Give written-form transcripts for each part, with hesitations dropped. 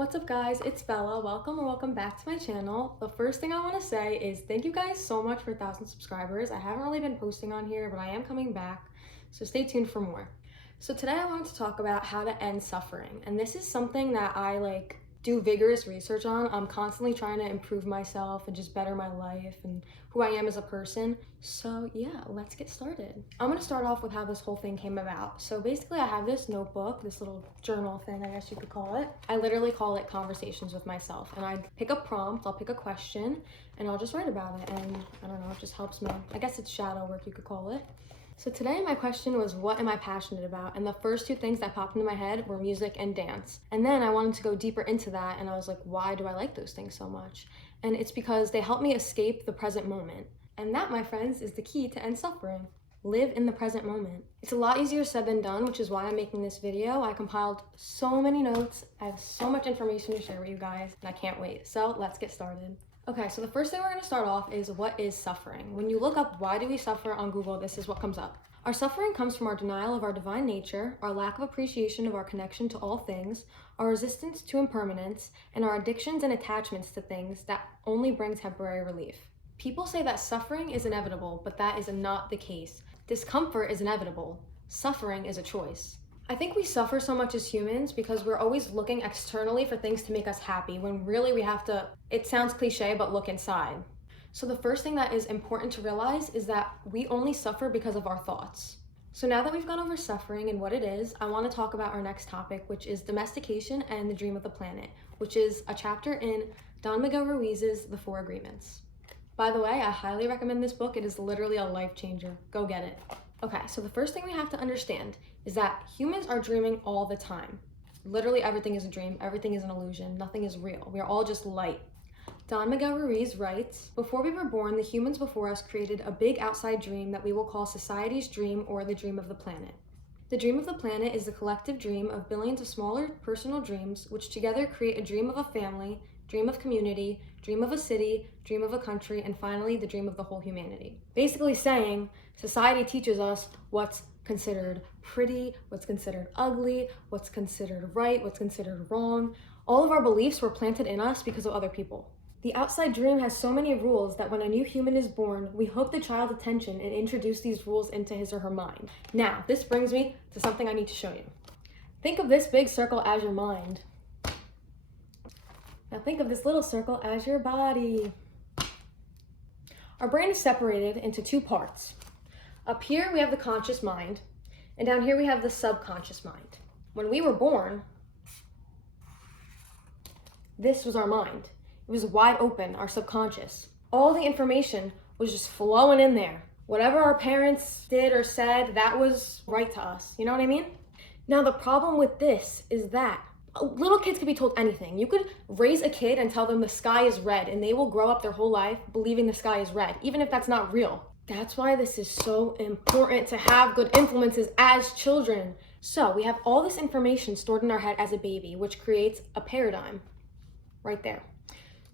What's up guys, it's Bella. Welcome back to my channel. The first thing I want to say is thank you guys so much for 1,000 subscribers. I haven't really been posting on here, but I am coming back, so stay tuned for more. So today I wanted to talk about how to end suffering, and this is something that I do vigorous research on. I'm constantly trying to improve myself and just better my life and who I am as a person. So yeah, let's get started. I'm gonna start off with how this whole thing came about. So basically I have this notebook, this little journal thing, I guess you could call it. I literally call it conversations with myself, and I pick a prompt, I'll pick a question, and I'll just write about it, and I don't know, it just helps me. I guess it's shadow work, you could call it. So today my question was, what am I passionate about? And the first two things that popped into my head were music and dance. And then I wanted to go deeper into that, and I was like, why do I like those things so much? And it's because they help me escape the present moment. And that, my friends, is the key to end suffering. Live in the present moment. It's a lot easier said than done, which is why I'm making this video. I compiled so many notes. I have so much information to share with you guys, and I can't wait. So let's get started. Okay, so the first thing we're going to start off is, what is suffering? When you look up why do we suffer on Google, this is what comes up. Our suffering comes from our denial of our divine nature, our lack of appreciation of our connection to all things, our resistance to impermanence, and our addictions and attachments to things that only bring temporary relief. People say that suffering is inevitable, but that is not the case. Discomfort is inevitable. Suffering is a choice. I think we suffer so much as humans because we're always looking externally for things to make us happy, when really we have to, it sounds cliche, but look inside. So the first thing that is important to realize is that we only suffer because of our thoughts. So now that we've gone over suffering and what it is, I want to talk about our next topic, which is domestication and the dream of the planet, which is a chapter in Don Miguel Ruiz's The Four Agreements. By the way, I highly recommend this book. It is literally a life changer. Go get it. Okay, so the first thing we have to understand is that humans are dreaming all the time. Literally everything is a dream, everything is an illusion, nothing is real. We are all just light. Don Miguel Ruiz writes, before we were born, the humans before us created a big outside dream that we will call society's dream, or the dream of the planet. The dream of the planet is the collective dream of billions of smaller personal dreams, which together create a dream of a family, dream of community, dream of a city, dream of a country, and finally the dream of the whole humanity. Basically saying, society teaches us what's considered pretty, what's considered ugly, what's considered right, what's considered wrong. All of our beliefs were planted in us because of other people. The outside dream has so many rules that when a new human is born, we hook the child's attention and introduce these rules into his or her mind. Now, this brings me to something I need to show you. Think of this big circle as your mind. Now think of this little circle as your body. Our brain is separated into two parts. Up here we have the conscious mind, and down here we have the subconscious mind. When we were born, this was our mind. It was wide open, our subconscious. All the information was just flowing in there. Whatever our parents did or said, that was right to us. You know what I mean? Now the problem with this is that little kids could be told anything. You could raise a kid and tell them the sky is red, and they will grow up their whole life believing the sky is red, even if that's not real. That's why this is so important to have good influences as children. So we have all this information stored in our head as a baby, which creates a paradigm right there.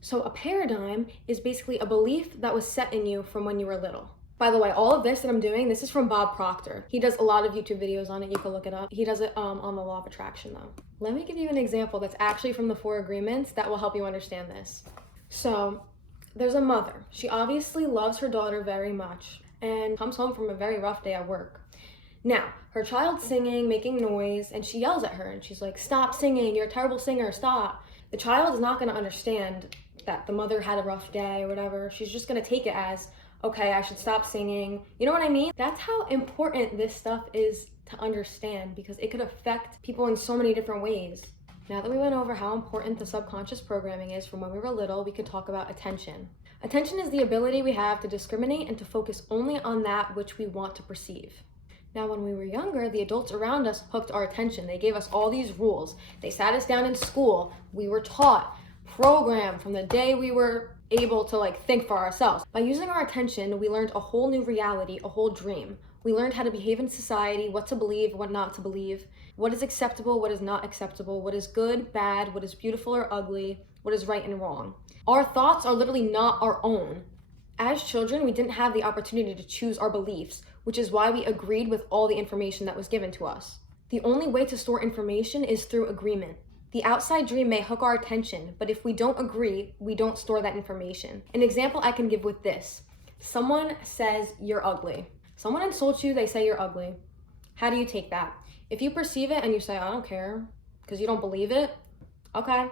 So a paradigm is basically a belief that was set in you from when you were little. By the way, all of this that I'm doing, this is from Bob Proctor. He does a lot of YouTube videos on it. You can look it up. He does it on the law of attraction though. Let me give you an example that's actually from the Four Agreements that will help you understand this. So there's a mother. She obviously loves her daughter very much and comes home from a very rough day at work. Now, her child's singing, making noise, and she yells at her and she's like, stop singing, you're a terrible singer, stop. The child is not gonna understand that the mother had a rough day or whatever. She's just gonna take it as, okay, I should stop singing. You know what I mean? That's how important this stuff is to understand, because it could affect people in so many different ways. Now that we went over how important the subconscious programming is from when we were little, we could talk about attention. Attention is the ability we have to discriminate and to focus only on that which we want to perceive. Now, when we were younger, the adults around us hooked our attention. They gave us all these rules. They sat us down in school. We were taught, programmed from the day we were able to think for ourselves. By using our attention, we learned a whole new reality, a whole dream. We learned how to behave in society, what to believe, what not to believe, what is acceptable, what is not acceptable, what is good, bad, what is beautiful or ugly, what is right and wrong. Our thoughts are literally not our own. As children, we didn't have the opportunity to choose our beliefs, which is why we agreed with all the information that was given to us. The only way to store information is through agreement. The outside dream may hook our attention, but if we don't agree, we don't store that information. An example I can give with this. Someone says you're ugly. Someone insults you, they say you're ugly. How do you take that? If you perceive it and you say, I don't care, because you don't believe it, okay,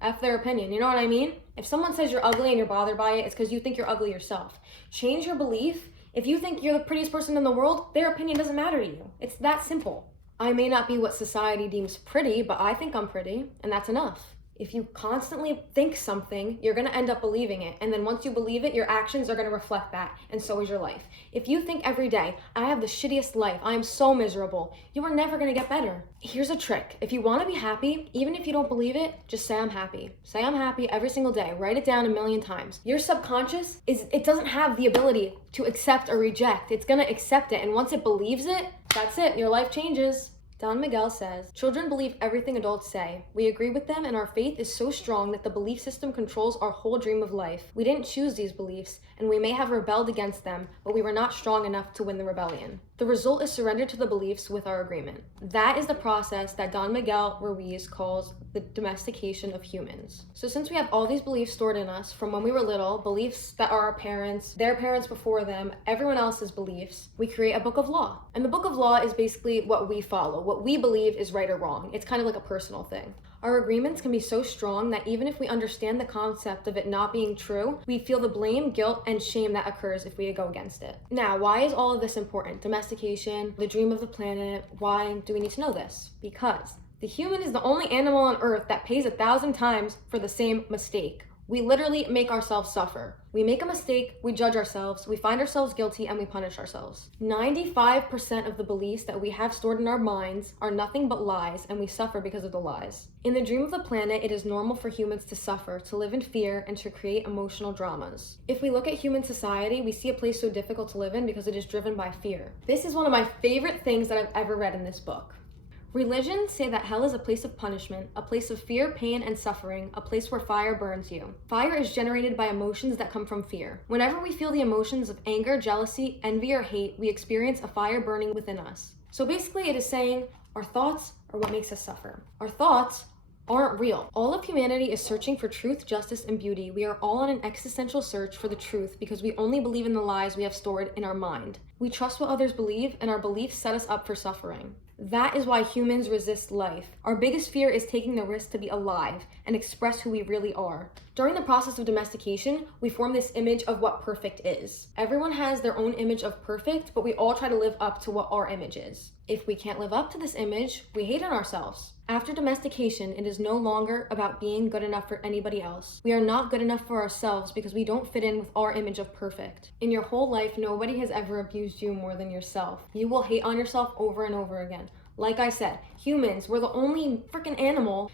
F their opinion, you know what I mean? If someone says you're ugly and you're bothered by it, it's because you think you're ugly yourself. Change your belief. If you think you're the prettiest person in the world, their opinion doesn't matter to you. It's that simple. I may not be what society deems pretty, but I think I'm pretty, and that's enough. If you constantly think something, you're gonna end up believing it. And then once you believe it, your actions are gonna reflect that, and so is your life. If you think every day, I have the shittiest life, I am so miserable, you are never gonna get better. Here's a trick. If you wanna be happy, even if you don't believe it, just say I'm happy. Say I'm happy every single day. Write it down 1,000,000 times. Your subconscious, it doesn't have the ability to accept or reject. It's gonna accept it, and once it believes it, that's it, your life changes. Don Miguel says, children believe everything adults say. We agree with them and our faith is so strong that the belief system controls our whole dream of life. We didn't choose these beliefs and we may have rebelled against them, but we were not strong enough to win the rebellion. The result is surrender to the beliefs with our agreement. That is the process that Don Miguel Ruiz calls the domestication of humans. So since we have all these beliefs stored in us from when we were little, beliefs that are our parents, their parents before them, everyone else's beliefs, we create a book of law. And the book of law is basically what we follow, what we believe is right or wrong. It's kind of like a personal thing. Our agreements can be so strong that even if we understand the concept of it not being true, we feel the blame, guilt, and shame that occurs if we go against it. Now, why is all of this important? Domestication, the dream of the planet, why do we need to know this? Because the human is the only animal on earth that pays 1,000 times for the same mistake. We literally make ourselves suffer. We make a mistake, we judge ourselves, we find ourselves guilty, and we punish ourselves. 95% of the beliefs that we have stored in our minds are nothing but lies, and we suffer because of the lies. In the dream of the planet, it is normal for humans to suffer, to live in fear, and to create emotional dramas. If we look at human society, we see a place so difficult to live in because it is driven by fear. This is one of my favorite things that I've ever read in this book. Religions say that hell is a place of punishment, a place of fear, pain, and suffering, a place where fire burns you. Fire is generated by emotions that come from fear. Whenever we feel the emotions of anger, jealousy, envy, or hate, we experience a fire burning within us. So basically it is saying our thoughts are what makes us suffer. Our thoughts aren't real. All of humanity is searching for truth, justice, and beauty. We are all on an existential search for the truth because we only believe in the lies we have stored in our mind. We trust what others believe, and our beliefs set us up for suffering. That is why humans resist life. Our biggest fear is taking the risk to be alive and express who we really are. During the process of domestication, we form this image of what perfect is. Everyone has their own image of perfect, but we all try to live up to what our image is. If we can't live up to this image, we hate on ourselves. After domestication, it is no longer about being good enough for anybody else. We are not good enough for ourselves because we don't fit in with our image of perfect. In your whole life, nobody has ever abused you more than yourself. You will hate on yourself over and over again. Like I said, humans, we're the only freaking animal.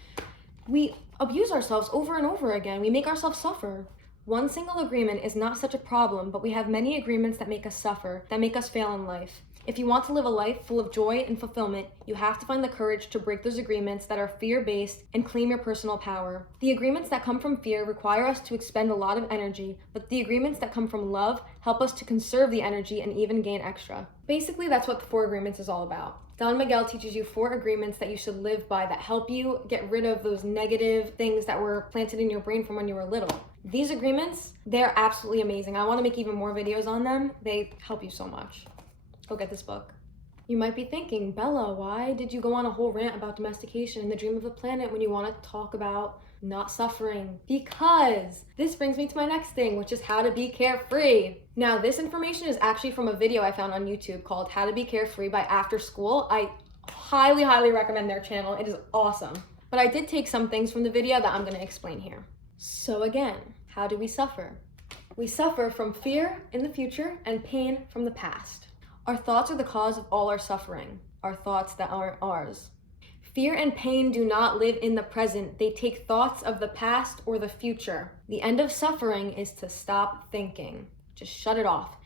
We abuse ourselves over and over again. We make ourselves suffer. One single agreement is not such a problem, but we have many agreements that make us suffer, that make us fail in life. If you want to live a life full of joy and fulfillment, you have to find the courage to break those agreements that are fear-based and claim your personal power. The agreements that come from fear require us to expend a lot of energy, but the agreements that come from love help us to conserve the energy and even gain extra. Basically, that's what the 4 agreements is all about. Don Miguel teaches you 4 agreements that you should live by that help you get rid of those negative things that were planted in your brain from when you were little. These agreements, they're absolutely amazing. I want to make even more videos on them. They help you so much. Go get this book. You might be thinking, Bella, why did you go on a whole rant about domestication and the dream of the planet when you want to talk about not suffering? Because this brings me to my next thing, which is how to be carefree. Now, this information is actually from a video I found on YouTube called How to Be Carefree by After Skool. I highly, highly recommend their channel. It is awesome. But I did take some things from the video that I'm going to explain here. So again, how do we suffer? We suffer from fear in the future and pain from the past. Our thoughts are the cause of all our suffering, our thoughts that aren't ours. Fear and pain do not live in the present. They take thoughts of the past or the future. The end of suffering is to stop thinking. Just shut it off.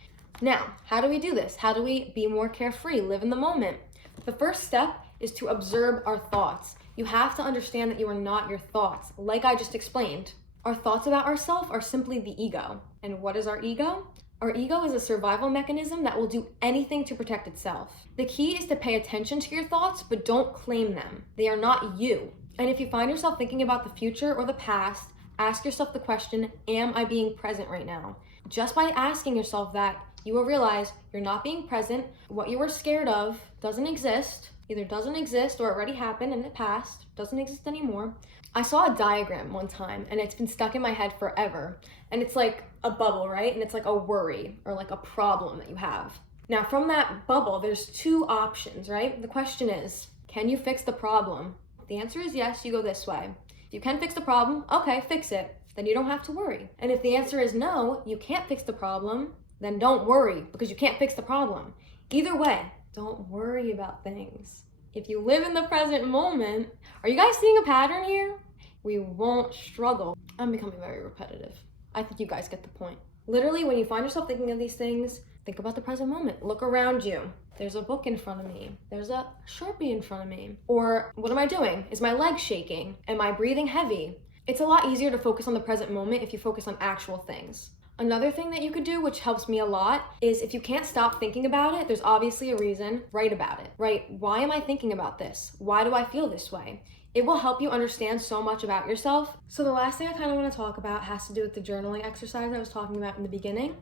Now, how do we do this? How do we be more carefree, live in the moment? The first step is to observe our thoughts. You have to understand that you are not your thoughts, like I just explained. Our thoughts about ourselves are simply the ego. And what is our ego? Our ego is a survival mechanism that will do anything to protect itself. The key is to pay attention to your thoughts, but don't claim them. They are not you. And if you find yourself thinking about the future or the past, ask yourself the question, am I being present right now? Just by asking yourself that, you will realize you're not being present. What you were scared of doesn't exist, either doesn't exist or already happened in the past, doesn't exist anymore. I saw a diagram one time and it's been stuck in my head forever. And it's like a bubble, right? And it's like a worry or like a problem that you have. Now from that bubble, there's two options, right? The question is, can you fix the problem? If the answer is yes, you go this way. If you can fix the problem, okay, fix it. Then you don't have to worry. And if the answer is no, you can't fix the problem, then don't worry because you can't fix the problem. Either way, don't worry about things. If you live in the present moment, are you guys seeing a pattern here? We won't struggle. I'm becoming very repetitive. I think you guys get the point. Literally, when you find yourself thinking of these things, think about the present moment. Look around you. There's a book in front of me. There's a Sharpie in front of me. Or what am I doing? Is my leg shaking? Am I breathing heavy? It's a lot easier to focus on the present moment if you focus on actual things. Another thing that you could do, which helps me a lot, is if you can't stop thinking about it, there's obviously a reason, write about it. Write, why am I thinking about this? Why do I feel this way? It will help you understand so much about yourself. So the last thing I kind of want to talk about has to do with the journaling exercise I was talking about in the beginning.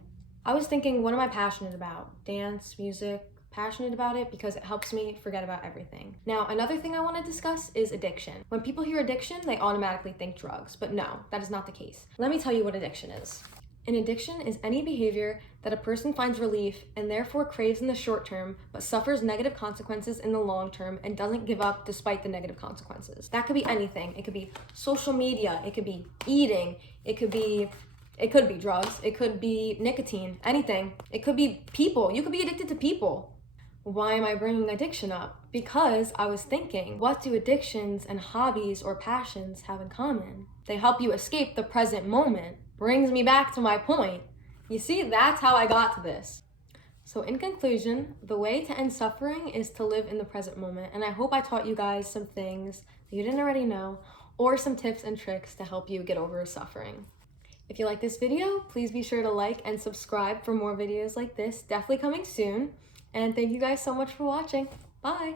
I was thinking, what am I passionate about? Dance, music, passionate about it because it helps me forget about everything. Now, another thing I want to discuss is addiction. When people hear addiction, they automatically think drugs, but no, that is not the case. Let me tell you what addiction is. An addiction is any behavior that a person finds relief and therefore craves in the short term, but suffers negative consequences in the long term and doesn't give up despite the negative consequences. That could be anything. It could be social media, it could be eating, it could be drugs, it could be nicotine, anything. It could be people. You could be addicted to people. Why am I bringing addiction up? Because I was thinking, what do addictions and hobbies or passions have in common? They help you escape the present moment. Brings me back to my point. You see, that's how I got to this. So in conclusion, the way to end suffering is to live in the present moment. And I hope I taught you guys some things that you didn't already know, or some tips and tricks to help you get over suffering. If you like this video, please be sure to like and subscribe for more videos like this, definitely coming soon. And thank you guys so much for watching. Bye.